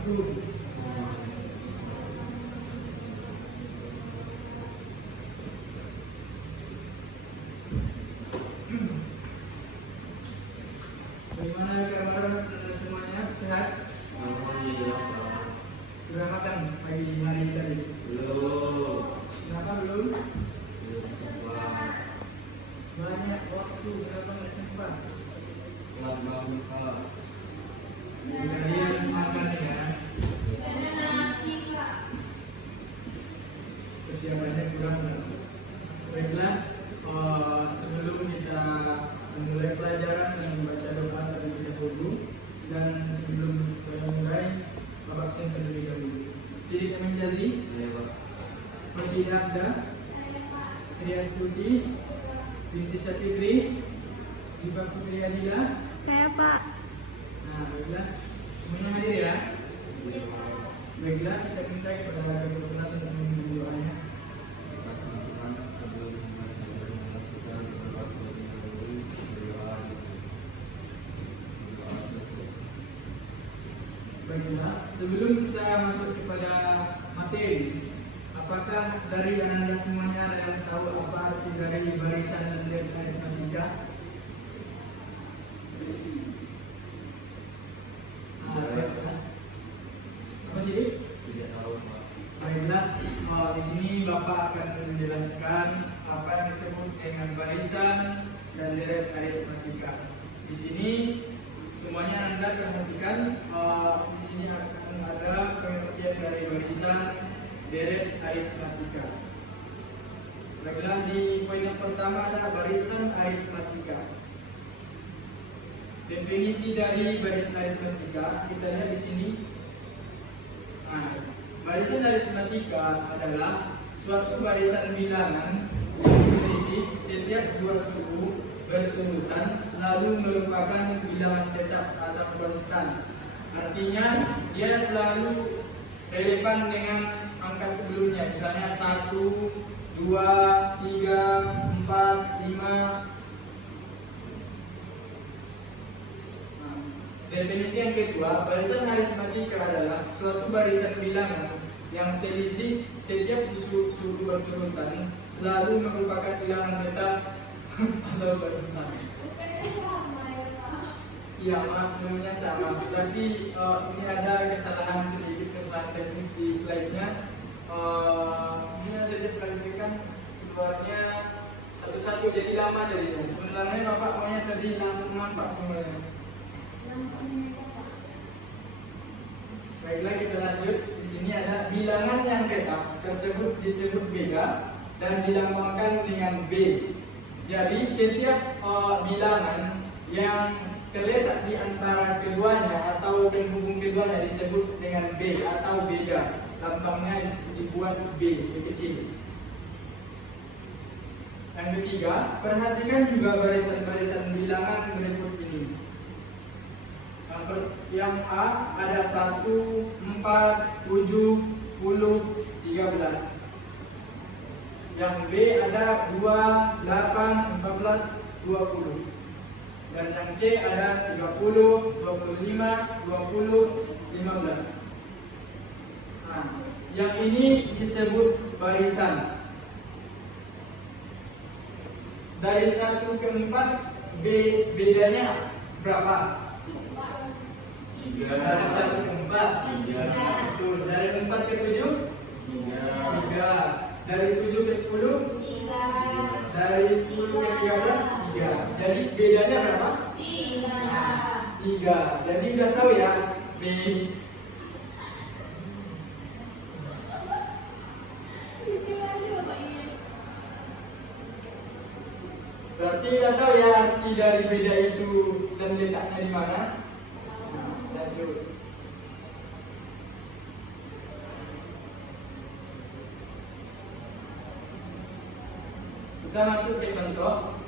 waktu. Bagaimana kabar semuanya? Sehat? Sudah makan pagi hari tadi? Belum. Kenapa belum? Belum sempat. Banyak waktu, kenapa nggak sempat? Kuat bangun Pak. Jadi harus makan ya. Persiapannya kurang. Baiklah, sebelum kita memulai pelajaran dan membaca doa terlebih dahulu, dan sebelum kita mulai, Bapak absen terlebih dahulu. Sidik Amin Jazi, Iya Pak. Persida Abda, Sri Astuti, Binti Satikri, Ibu Putri Adila. Saya Pak. Nah, baiklah, semuanya hadir ya. Iya Pak. Baiklah, kita minta kepada Ketua Kelas untuk memimpin doanya. Teman-teman sebelum melakukan berdoa berdoa. Baiklah, sebelum kita masuk kepada materi, apakah dari Anda semuanya ada yang tahu apa arti dari barisan dan dari aritmatika? Apa sih? Tidak tahu Pak. Baiklah, di sini Bapak akan menjelaskan apa yang disebut dengan barisan dan deret aritmatika. Di sini semuanya Anda perhatikan, di sini akan ada pengertian dari barisan, deret aritmatika. Baiklah, di poin yang pertama ada barisan aritmatika. Definisi dari barisan aritmatika kita lihat di sini. Nah, barisan aritmatika adalah suatu barisan bilangan yang selisih setiap dua suku berurutan selalu merupakan bilangan tetap atau konstan. Artinya dia selalu relevan dengan angka sebelumnya, misalnya 1, 2, 3, 4, 5. Definisi yang kedua, barisan aritmatika adalah suatu barisan bilangan yang selisih setiap suku berurutan selalu merupakan bilangan tetap atau konstan. Iya, maaf semuanya sama. Tapi ini ada kesalahan sedikit, kesalahan teknis di slide-nya. Ini ada diperhatikan keluarnya satu-satu jadi lama jadinya. Sebenarnya Bapak maunya tadi langsung nampak semuanya. Baiklah, kita lanjut. Di sini ada bilangan yang tetap tersebut disebut beda dan dilambangkan dengan B. Jadi setiap bilangan yang terletak di antara keduanya atau penghubung keduanya disebut dengan B atau beda. Lambangnya dibuat B kecil. Yang ketiga, perhatikan juga barisan-barisan bilangan berikut ini. Yang A ada 1, 4, 7, 10, 13. Yang B ada 2, 8, 14, 20. Dan yang C ada 30, 25, 20, 15. Nah, yang ini disebut barisan. Dari 1 ke 4 bedanya berapa? 3. Dari 1 ke 4 3. Betul. Dari 4 ke 7 3. Dari 7 ke 10 dari 10 ke 13 3. Jadi bedanya berapa? 3. Jadi udah tahu ya B. Berarti udah tahu ya arti dari beda itu dan letaknya di mana? Lanjut. Kita masuk ke contoh.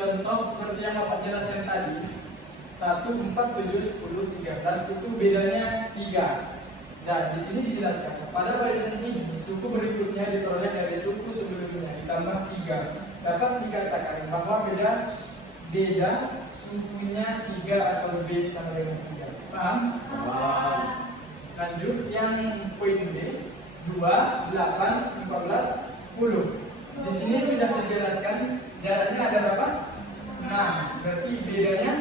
Contoh seperti yang Bapak jelaskan tadi, 1, 4, 7, 10, 13 itu bedanya 3. Dan di sini dijelaskan pada barisan ini suku berikutnya diperoleh dari suku sebelumnya ditambah 3. Dapat dikatakan bahwa beda sukunya 3 atau B sama dengan 3. Paham? Lanjut yang poin B 2, 8, 14, 10. Di sini sudah dijelaskan jaraknya ada berapa? 6. Berarti bedanya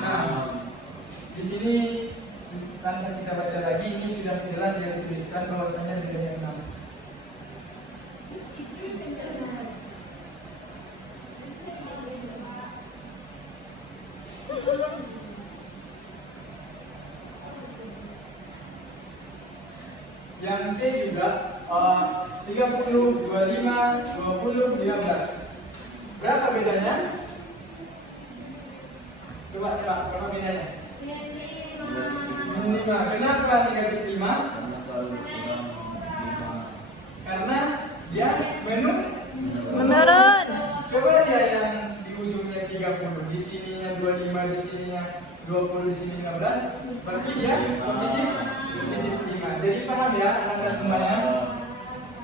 6. Di sini tanpa kita baca lagi, ini sudah jelas yang dituliskan bahwasanya bedanya 6. Yang C juga 30, 25, 20, 15. Berapa bedanya? Coba berapa bedanya? 5. Kenapa negatif 5? Karena selalu kurang 5. Karena dia Menurun. Coba dia yang di ujungnya 30, di sininya 25, di sininya 20, di sini 15. Berarti dia positif 5. Jadi paham ya angka semuanya?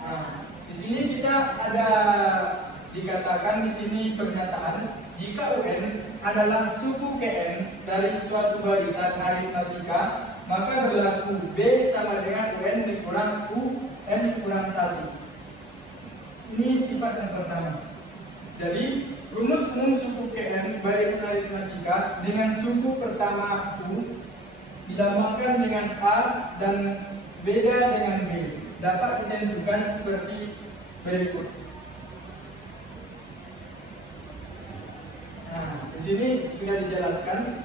Nah, di sini kita ada dikatakan di sini pernyataan jika UN adalah suku KN dari suatu barisan aritmatika, maka berlaku B sama dengan UN dikurang UN dikurang 1. Ini sifat yang pertama. Jadi rumus umum suku KN barisan aritmatika dengan suku pertama U dilambangkan dengan A dan beda dengan B dapat ditentukan seperti berikut. Nah, di sini sudah dijelaskan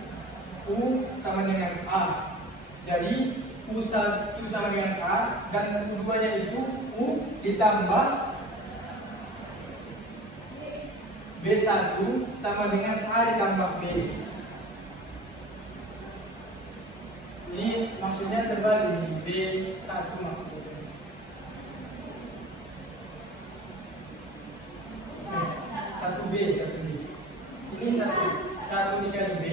U sama dengan A. Jadi U1 sama dengan A dan U2-nya itu U ditambah B1 sama dengan A ditambah B. Ini maksudnya terbalik, B1 maksudnya. Satu B. Ini satu dikali B.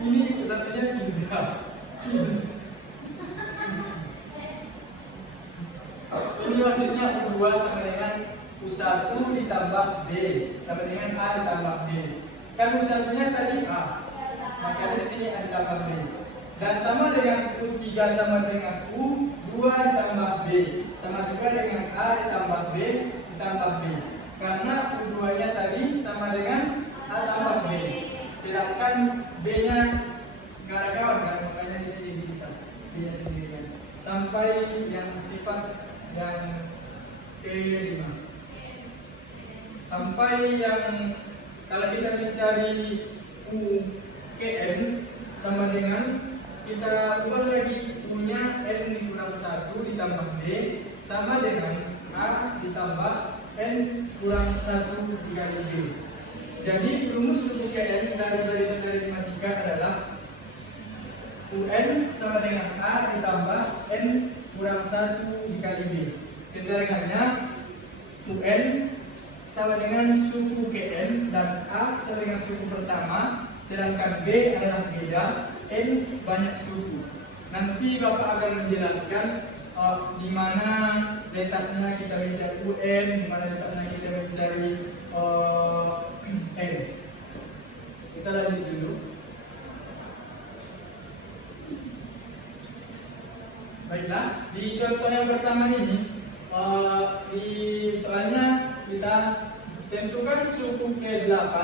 Ini satunya 3. Ini maksudnya U2 sama dengan U1 ditambah B sama dengan A ditambah B. Kan U1-nya tadi A, maka di sini A ditambah B. Dan sama dengan U3 sama dengan U2 ditambah B sama juga dengan A ditambah B ditambah B. Karena U2-nya tadi sama dengan A tambah B. Sedangkan B-nya nggak ada kawan kan, makanya di sini bisa B-nya sendirian. Sampai yang sifat yang ke-5. Sampai yang kalau kita mencari UKN sama dengan kita ubah lagi U-nya N dikurang 1 ditambah B sama dengan A ditambah N kurang 1 dikali B. Jadi rumus UKN dari barisan aritmatika adalah UN sama dengan A ditambah N kurang 1 dikali B. Keterangannya UN sama dengan suku KN dan A sama dengan suku pertama, sedangkan B adalah beda, N banyak suku. Nanti Bapak akan menjelaskan di mana letaknya kita mencari UN, di mana letaknya kita mencari N. Kita lanjut dulu. Baiklah, di contoh yang pertama ini, di soalnya kita tentukan suku ke-8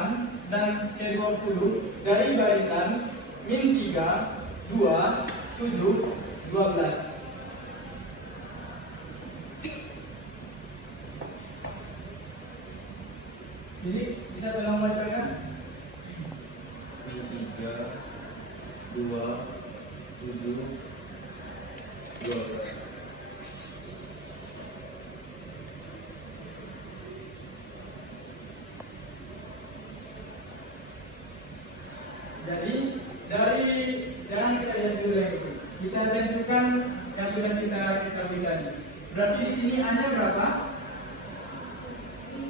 dan ke-20 dari barisan min 3, 2, 7, 12. Jadi bisa tolong bacakan? 3, 2, 7, 12. Jadi dari jangan kita lihat dulu yang itu. Kita tentukan yang sudah kita ketahui tadi. Berarti di sini A-nya berapa?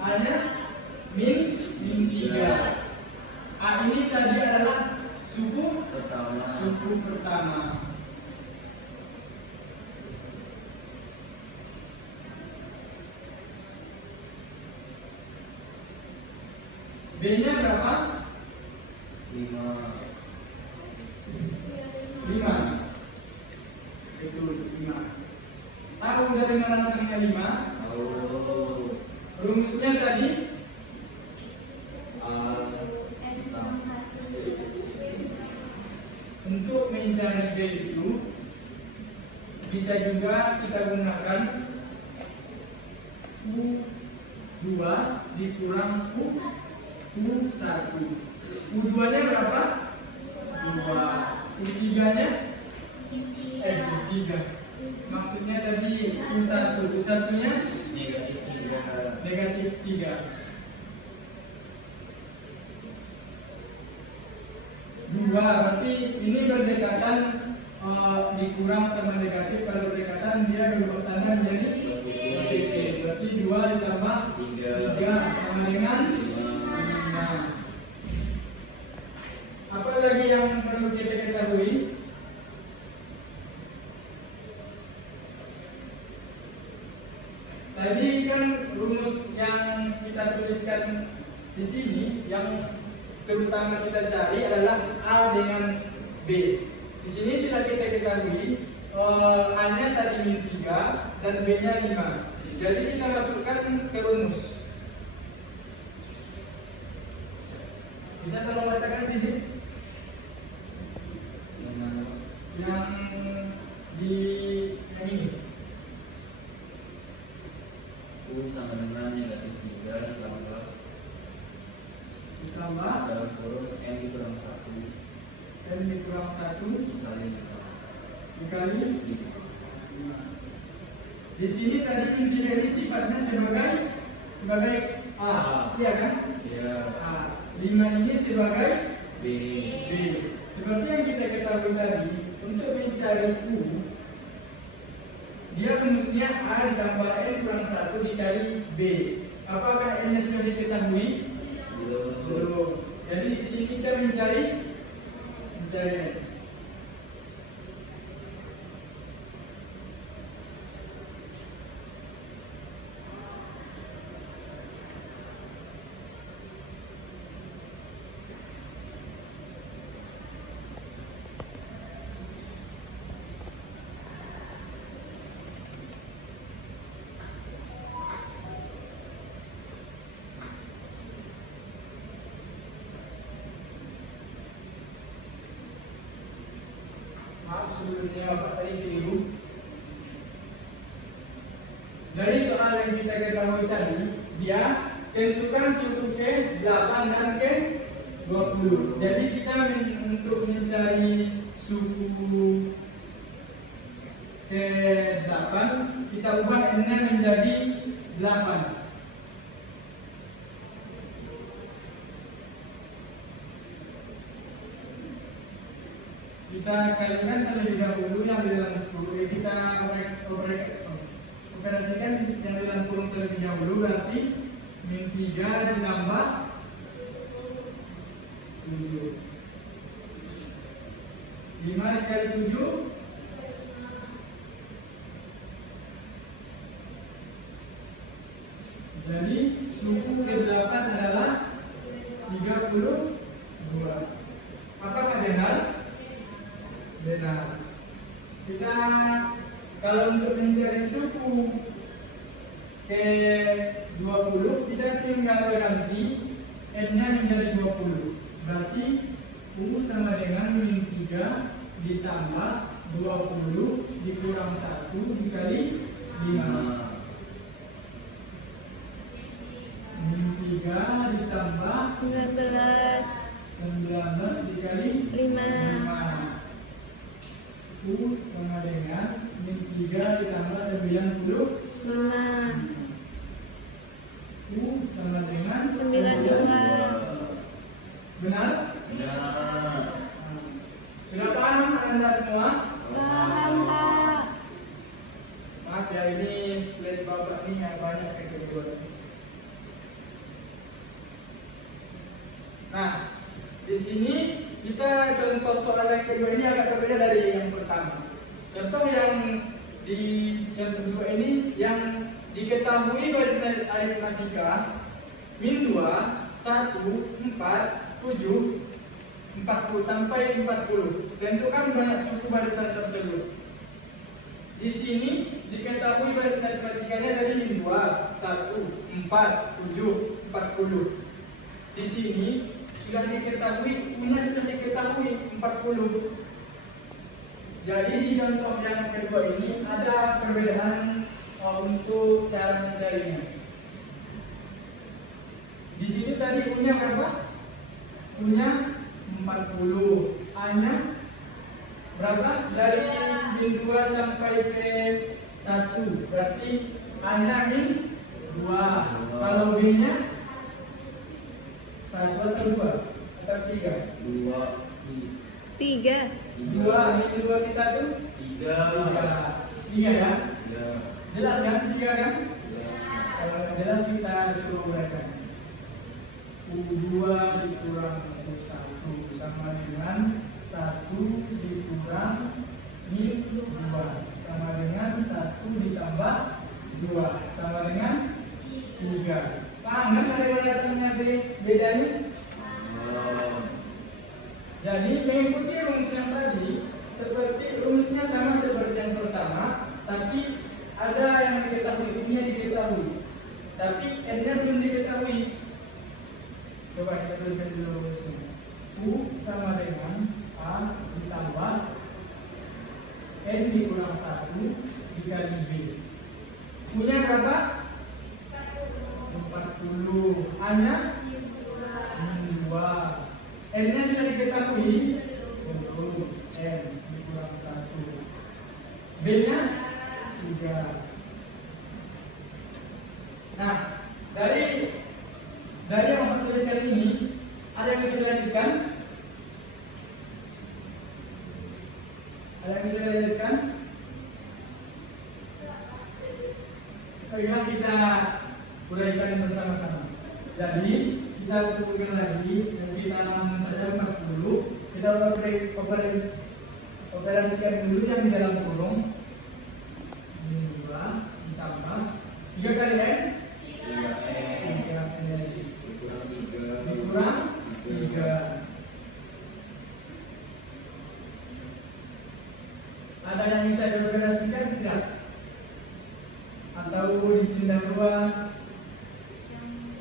A-nya min 3. A ini tadi adalah suku pertama. B-nya berapa? 5. 5. Itu 5. Tahu dari mana datangnya 5? Tahu. Rumusnya tadi untuk mencari B itu bisa juga kita gunakan U2 dikurang U1. U2-nya berapa? 2. U3-nya? U3. Maksudnya tadi U1. U1-nya? Negatif 3. 2 berarti ini berdekatan, dikurang sama negatif. Kalau berdekatan dia berubah tanda menjadi positif. Berarti 2 ditambah 3 sama dengan 5. Apa lagi yang perlu kita ketahui? Tadi kan rumus yang kita tuliskan di sini yang terutama kita cari adalah A dengan B. Di sini sudah kita ketahui A-nya tadi min 3 dan B-nya 5. Jadi kita masukkan ke rumus. Bisa tolong bacakan sini? Yang di yang ini. U sama dengan negatif 3 Ditambah dalam kurung N dikurang 1 N dikurang 1 dikali 5. Di sini tadi intinya ini sifatnya sebagai A, iya kan? Iya. A. 5 ini sebagai B. B. Seperti yang kita ketahui tadi, untuk mencari U, dia rumusnya A ditambah N kurang 1 dikali B. Apakah N-nya sudah diketahui? Belum. Jadi di sini kita mencari N. Maaf sebelumnya Bapak tadi keliru. Dari soal yang kita ketahui tadi, dia tentukan suku ke 8 dan ke 20. Jadi kita untuk mencari suku ke 8, kita ubah n-nya menjadi 8. Kita kalikan terlebih dahulu yang di dalam kurung, kita operasikan yang di dalam kurung terlebih dahulu, berarti min 3 ditambah 7. 5 dikali 7 jadi suku ke-8 adalah 32. Apakah benar? Benar. Kita kalau untuk mencari suku ke 20 kita tinggal ganti n-nya menjadi 20. Berarti U sama dengan min 3 ditambah 20 dikurang 1 dikali 5. Min 3 ditambah 19 dikali 5. U sama dengan min 3 ditambah 90. U sama dengan 92. Benar? Benar. Sudah paham Anda semua? Paham, Pak. Maaf ya, ini slide Bapak ini yang banyak kebetulan. Nah, di sini kita contoh soal yang kedua ini agak berbeda dari yang pertama. Contoh yang di contoh kedua ini yang diketahui barisan aritmatika min 2, 1, 4, 7, 40 sampai 40. Tentukan banyak suku barisan tersebut. Di sini diketahui barisan aritmatikanya dari min 2, 1, 4, 7, 40. Di sini sudah diketahui, punya sudah diketahui 40. Jadi di contoh yang kedua ini ada perbedaan untuk cara mencarinya. Di sini tadi punya berapa? Punya 40. A-nya berapa? Dari min 2 sampai ke 1. Berarti A-nya min 2. Kalau B-nya 1 atau 2 atau 3? 3. 2 min 2 ke 1? 3 ya? Jelas kan? 3 kan? Kalau jelas kita suruh uraikan. U2 dikurang U1 sama dengan 1 dikurang min 2 sama dengan 1 ditambah 2 sama dengan 3. Paham kan dari mana datangnya bedanya? Jadi mengikuti rumus yang tadi, seperti rumusnya sama seperti yang pertama, tapi ada yang diketahui, U-nya diketahui, tapi N-nya belum diketahui. Coba kita tuliskan dulu rumusnya. U sama dengan A ditambah N dikurang 1 dikali B. U-nya berapa? 40. A-nya min 2. N-nya sudah diketahui 20. N dikurang 1. B-nya 3. Nah, dari yang aku tuliskan ini, ada yang bisa dilanjutkan? Ada yang bisa dilanjutkan? Bagaimana kita uraikan bersama-sama? Jadi kita tentukan lagi dan kita tambahkan saja 40. Kita operasikan dulu yang di dalam kurung. Min 2 ditambah 3 kali N. 3 energi dikurang 3. Ada yang bisa dioperasikan tidak? Atau dipindah luas?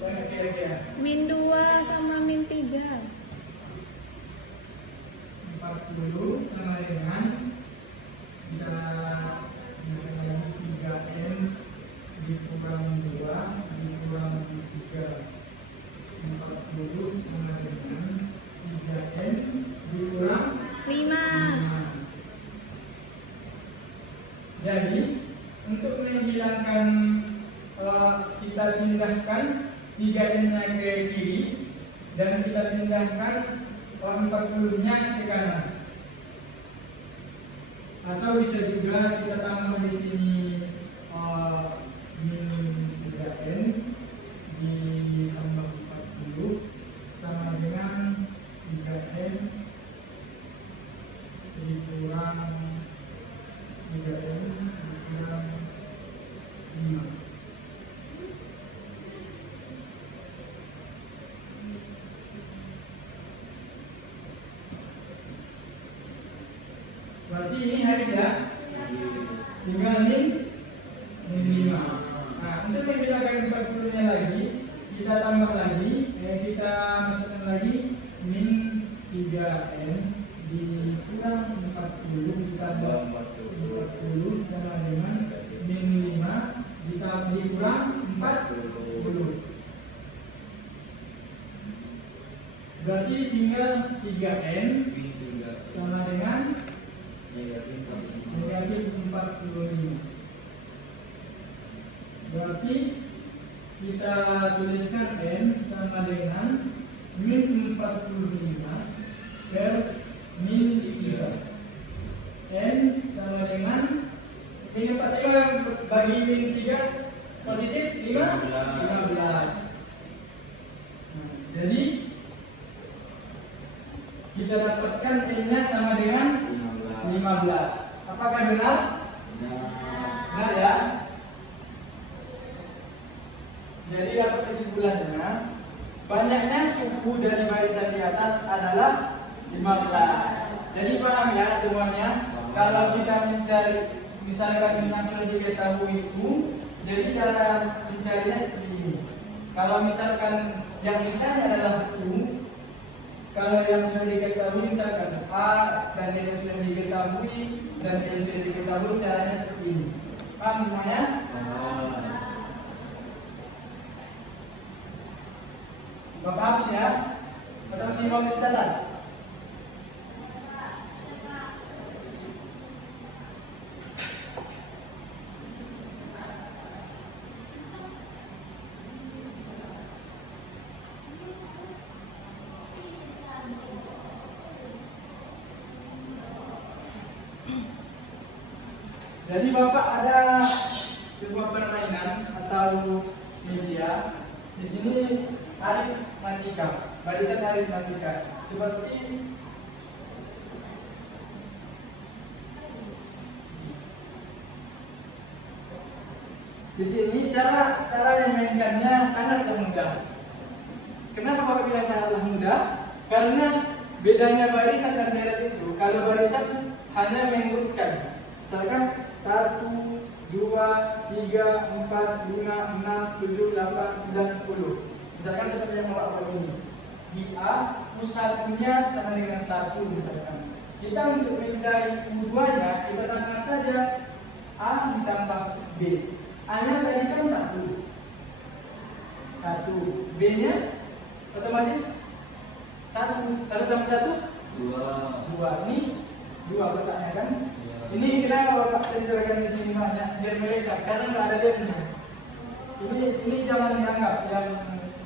Banyak kira-kira. Min 2 sama min 3. 40 sama dengan kita 3N dikurang 2 dikurang 3. 40 sama dengan 3N dikurang 5. Jadi untuk menghilangkan kita pindahkan 3N-nya ke kiri dan kita pindahkan 40-nya ke kanan. Atau bisa juga kita tambah di sini min 3N ditambah 40 sama dengan 3N dikurang 3N dikurang 5. Berarti ini habis ya? Tinggal min 5. Nah, untuk menghilangkan 40-nya lagi, kita tambah lagi, kita masukkan lagi min 3N dikurang 40 ditambah 40 sama dengan min 5 ditambah dikurang 40. Berarti tinggal 3N sama dengan negatif 45. Berarti kita tuliskan N sama dengan min 45 per min 3. N sama dengan min 45 bagi min 3 positif 15. Nah, jadi kita dapatkan N-nya sama dengan 15. Apakah benar? Benar ya? Jadi dapat kesimpulannya, banyaknya suku dari barisan di atas adalah 15. Jadi paham ya semuanya? Kalau kita mencari, misalkan yang sudah diketahui itu, jadi cara mencarinya seperti ini. Kalau misalkan yang ditanya adalah U, kalau yang sudah diketahui misalkan A dan yang sudah diketahui dan yang sudah diketahui, caranya seperti ini. Paham semuanya? Bapak hapus ya? Atau masih mau mencatat? Jadi Bapak ada sebuah permainan atau media. Di sini aritmatika, barisan aritmatika. Seperti di sini cara memainkannya sangatlah mudah. Kenapa Bapak bilang sangatlah mudah? Karena bedanya barisan dan deret itu, kalau barisan hanya mengurutkan. Misalkan 1, 2, 3, 4, 5, 6, 7, 8, 9, 10. Misalkan seperti yang Bapak ini. Di A, U1-nya sama dengan 1 misalkan. Kita untuk mencari U2-nya, kita tambahkan saja A ditambah B. A-nya tadi kan 1. B-nya otomatis 1. Kalau tambah 1? 2. Ini 2 kotaknya kan? Ini kenapa Bapak ceritakan di sini banyak biar mereka, karena nggak ada depnya. Ini jangan dianggap,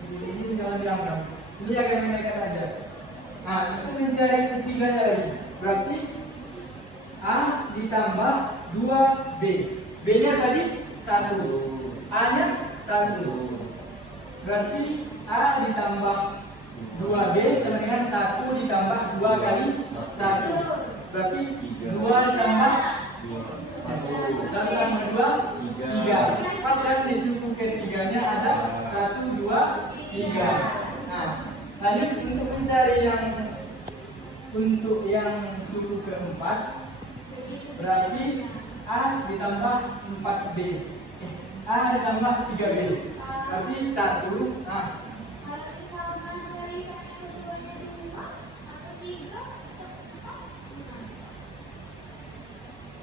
ini jangan dianggap. Ini akan mereka aja. Nah, itu mencari ketiganya lagi. Berarti A ditambah 2B. B-nya tadi 1. A-nya 1. Berarti A ditambah 2B sama dengan 1 ditambah 2 kali 1. Berarti 2 ditambah 1 tambah 2, 3. Pas kan di suku ketiganya ada 1, 2, 3. Nah, lanjut untuk mencari yang suku keempat, berarti A ditambah 4B. A ditambah 3B. Berarti 1. Nah,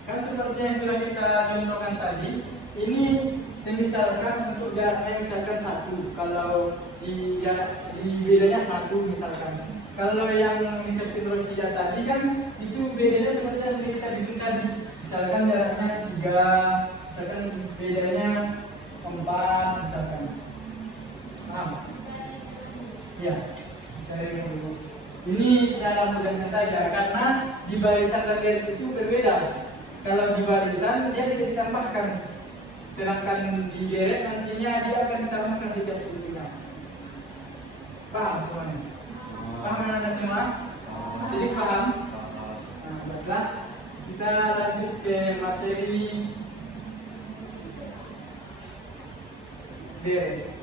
kan seperti yang sudah kita contohkan tadi, ini semisalkan untuk jaraknya misalkan 1, kalau di bedanya 1 misalkan. Kalau yang misalkan Rosia tadi kan itu bedanya seperti yang sudah kita bikin tadi, misalkan jaraknya 3, misalkan bedanya 4 misalkan. Ya, cari dulu. Ini cara mudahnya saja, karena di barisan dan deret itu berbeda. Kalau di barisan dia tidak ditambahkan, sedangkan di deret nantinya dia akan ditambahkan setiap sukunya. Paham semuanya? Paham Anda semua? Sedikit paham? Nah, baiklah, kita lanjut ke materi deret.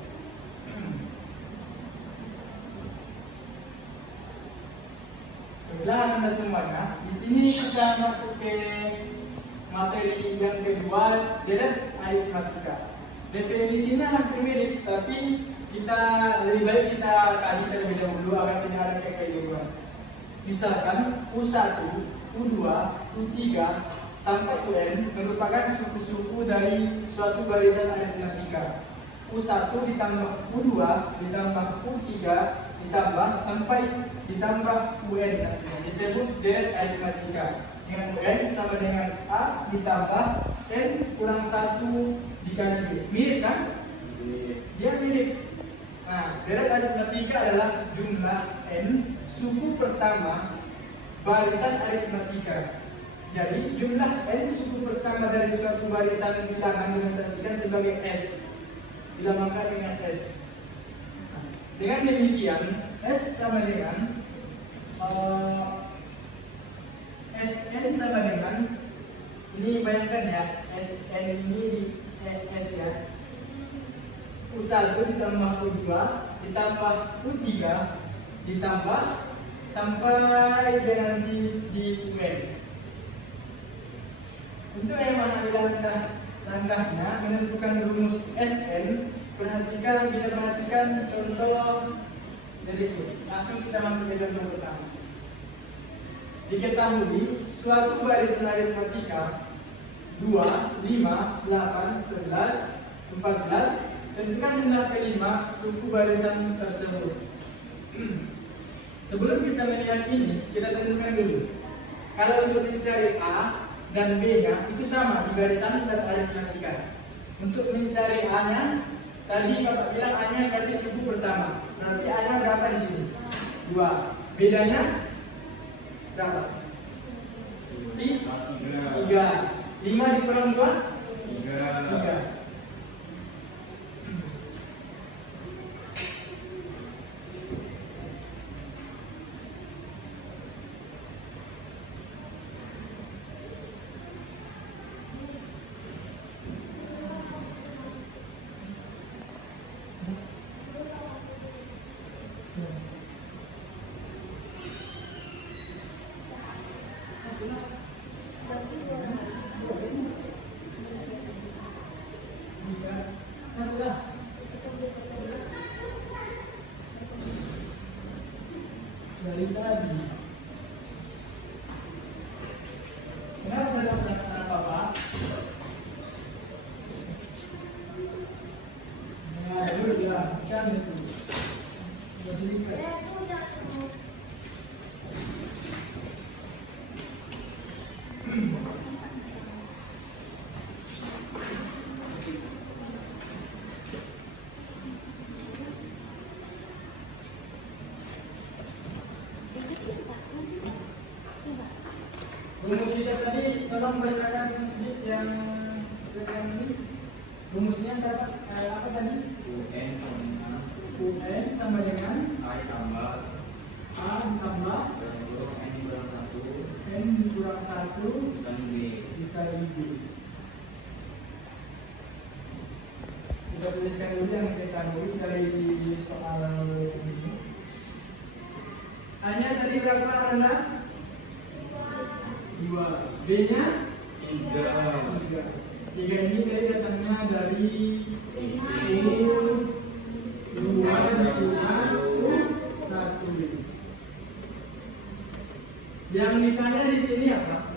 Baiklah Anda semuanya, di sini kita masuk ke materi yang kedua, deret aritmatika. Definisinya hampir mirip, tapi kita lebih baik kita kaji terlebih dahulu agar tidak ada kekeliruan. Misalkan U1, U2, U3 sampai UN merupakan suku-suku dari suatu barisan aritmatika. U1 ditambah U2 ditambah U3 ditambah sampai ditambah UN nantinya disebut deret aritmatika. Dengan UN sama dengan A ditambah N kurang 1 dikali B. Mirip kan? Dia mirip. Nah, deret aritmatika adalah jumlah N suku pertama barisan aritmatika. Jadi jumlah N suku pertama dari suatu barisan bilangan dinotasikan sebagai S, dilambangkan dengan S. Dengan demikian S sama dengan sama dengan ini, bayangkan ya, SN ini di S ya. U1 ditambah U2 ditambah U3 ditambah sampai dengan di UN. Untuk yang mengambil langkahnya menentukan rumus SN, kita perhatikan contoh dari ini. Langsung kita masuk ke contoh pertama. Diketahui suatu barisan aritmatika 2, 5, 8, 11, 14. Tentukan jumlah kelima suku barisan tersebut. Sebelum kita melihat ini, kita tentukan dulu. Kalau untuk mencari A dan B-nya itu sama di barisan dan aritmatika. Untuk mencari A-nya, tadi Bapak bilang A-nya berarti suku pertama. Berarti A-nya berapa di sini? 2. Bedanya berapa? 3. 5 dikurang 2? 3. Dari tadi, kenapa tidak melakukan apa-apa? Nah, dulu dilakukan itu. Masih dikat. Rumus kita tadi, tolong bacakan sedikit yang ini. Rumusnya dapat apa tadi? UN sama dengan A ditambah A ditambah N dikurang 1 dan B. dikali B. Kita tuliskan dulu yang kita ketahui dari soal ini. A-nya tadi berapa rendah? 2. B-nya 3. 3 ini tadi datangnya dari U2 dikurang U1. Yang ditanya di sini apa?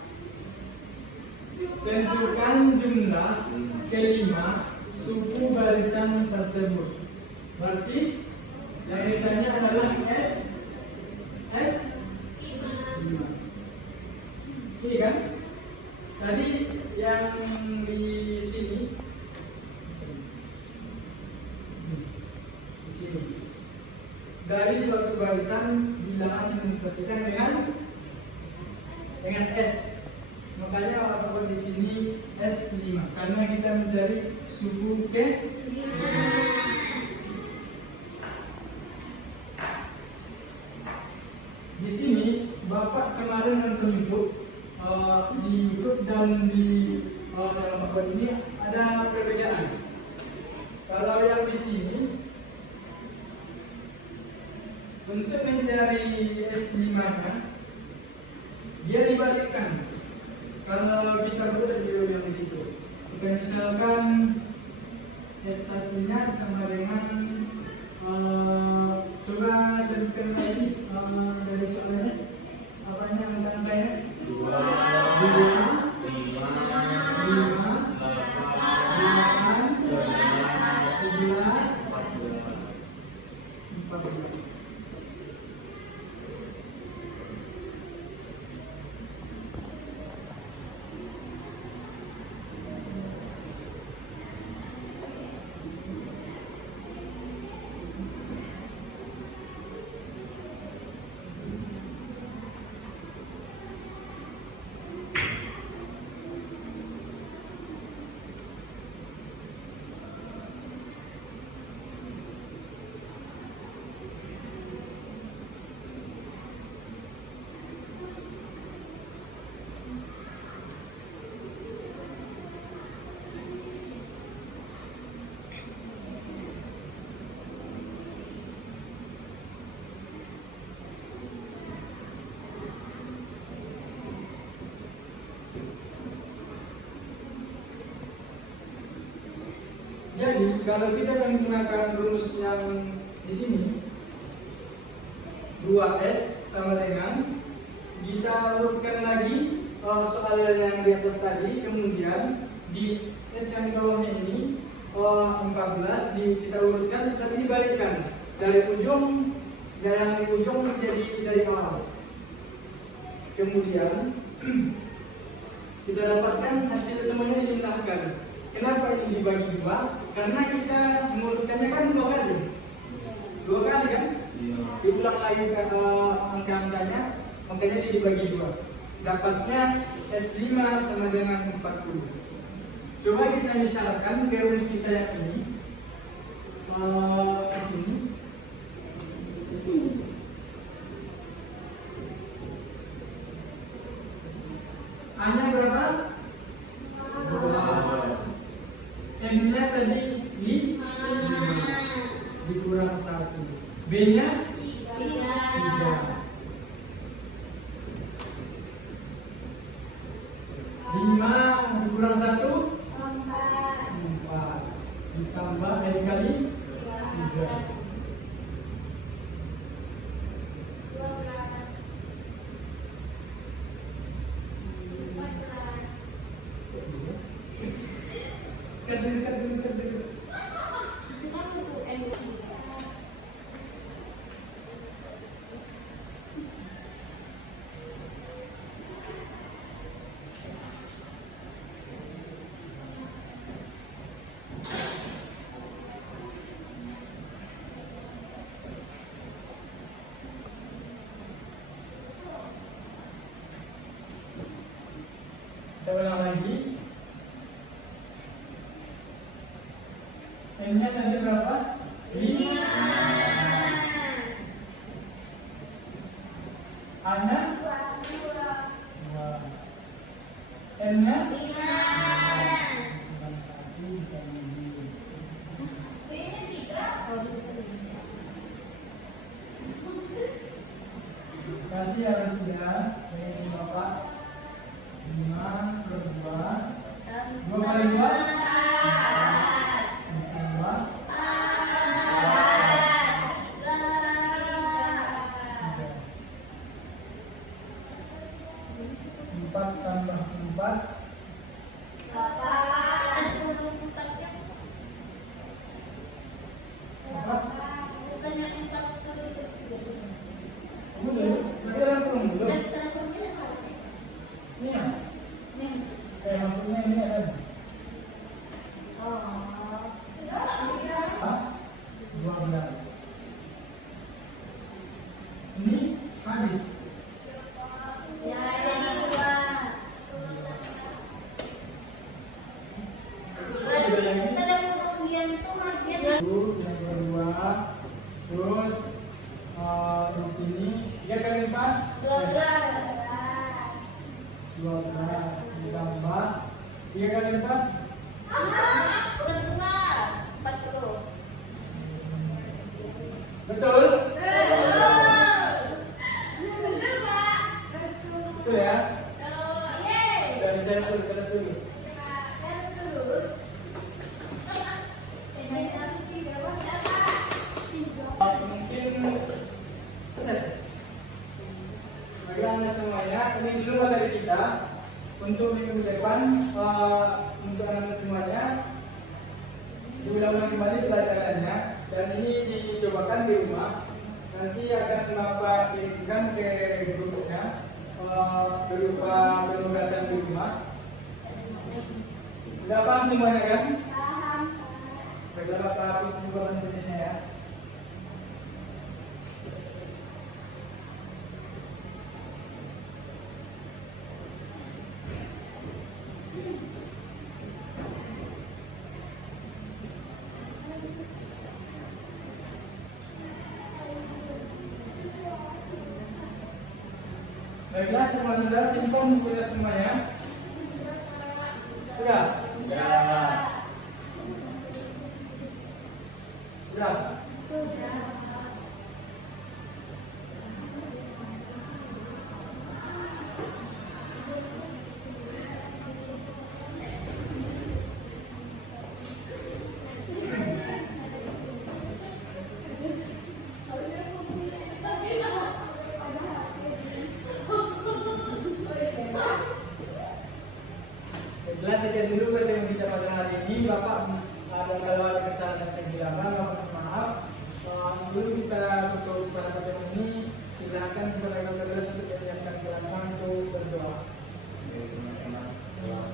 Tentukan jumlah kelima suku barisan tersebut. Berarti yang ditanya adalah S 5. Ini kan? Tadi yang di sini, dari suatu barisan bilangan dimanifestasikan dengan S. Makanya apapun di sini S5 karena kita mencari suku ke. Di sini Bapak kemarin menunjuk di YouTube dan di dalam akun ini ada perbedaan. Kalau yang di sini untuk mencari S5-nya dia dibalikkan. Kalau kita buat video yang di situ, kita misalkan S1-nya sama dengan coba sebutkan lagi dari soalnya apanya angka-angkanya 2, 5, 11, 14. Jadi kalau kita menggunakan rumus yang di sini 2S sama dengan kita urutkan lagi soal yang di atas tadi, kemudian di S yang bawahnya ini 14 kita urutkan tapi dibalikkan dari ujung yang ujung menjadi dari awal. Kemudian kita dapatkan hasil semuanya dijumlahkan. Kenapa ini dibagi dua? Karena kita mengurutkannya kan dua kali kan? Iya. Diulang lagi ke angka-angkanya, makanya ini dibagi dua. Dapatnya S5 sama dengan 40. Coba kita misalkan ke rumus kita yang ini di sini. A-nya berapa? 2. M-nya tadi 5 dikurang 1. B-nya 3. 5 dikurang 1 4. Ditambah kali 3. Kedua. Kita ulang lagi. M-nya tadi berapa? 5. A-nya 2. M-nya 5. Kasih harusnya dengan Bapak 5 per 2 kali 2 ditambah 4 tambah 4 kamu dulu, tadi ada belum? Ini ya? Maksudnya ini ada 12. Ini habis. Yang kedua, terus di sini 3 kali 4 12 ditambah 3 kali 4 betul? Betul ya? Dari saya dulu. Mungkin bagi anda semuanya, ini dulu dari kita untuk minggu depan. Untuk anda semuanya diulang-ulang kembali pelajarannya, dan ini dicobakan di rumah. Nanti akan Bapak kirimkan ke grupnya berupa penugasan di rumah. Sudah paham semuanya kan? Baiklah, Bapak hapus juga tulisnya ya. Baiklah, semua sudah simpan bukunya semuanya. Sudah? Sudah. Jelas sekian dulu pertemuan kita pada hari ini. Bapak kalau ada kesalahan dan kehilafan, Bapak mohon maaf. Sebelum kita tutup pada pertemuan ini, silakan kepada saudara untuk menyiapkan kelasan untuk berdoa. Oke, teman-teman, setelah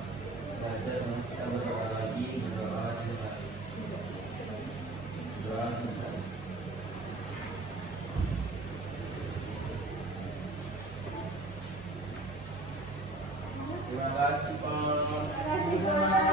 belajar kita berdoa lagi, berdoa selesai. Doa selesai. Terima kasih Pak. Terima kasih, Pak.